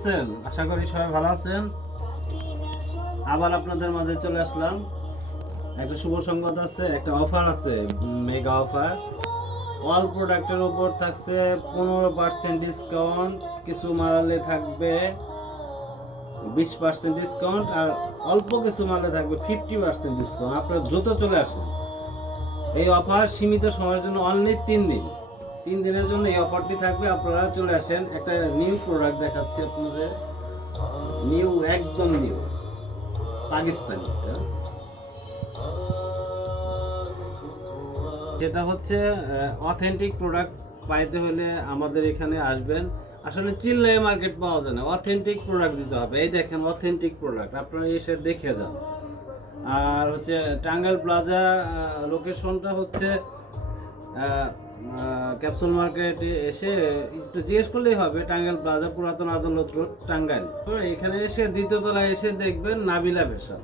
আছেন? আশা করি সবাই ভালো আছেন। আবার আপনাদের মাঝে চলে আসলাম। একটা শুভ সংবাদ আছে, একটা অফার আছে, মেগা অফার। অল প্রোডাক্টের উপর থাকছে 15% ডিসকাউন্ট, কিছু মালে থাকবে 20% ডিসকাউন্ট, আর অল্প কিছু মালে থাকবে 50% ডিসকাউন্ট। আপনারা দ্রুত চলে আসুন। এই অফার সীমিত সময়ের জন্য, অনলি 3 দিন। 3 দিনের জন্য এই অফারটি থাকবে। আপনারা চলে আসেন। একটা নিউ প্রোডাক্ট দেখাচ্ছি আপনাদের, নিউ, একদম নিউ, পাকিস্তানি। যেটা হচ্ছে অথেন্টিক প্রোডাক্ট পাইতে হলে আমাদের এখানে আসবেন। আসলে চিল্লাই মার্কেট পাওয়া যায় না, অথেন্টিক প্রোডাক্ট দিতে হবে। এই দেখেন অথেন্টিক প্রোডাক্ট, আপনারা এসে দেখে যান। আর হচ্ছে টাঙ্গাইল প্লাজা, লোকেশনটা হচ্ছে ক্যাপসুল মার্কেটে এসে একটু জিজ্ঞেস করলেই হবে, টাঙ্গাইল প্লাজা, পুরাতন আদালত রোড, টাঙ্গাইল। তো এখানে এসে দ্বিতীয় তলায় এসে দেখবেন নাবিলা ফ্যাশন,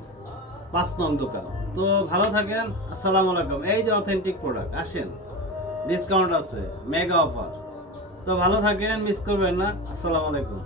5 নং দোকান। তো ভালো থাকেন, আসসালামু আলাইকুম। এই যে অথেন্টিক প্রোডাক্ট, আসেন, ডিসকাউন্ট আছে, মেগা অফার। তো ভালো থাকেন, মিস করবেন না। আসসালামু আলাইকুম।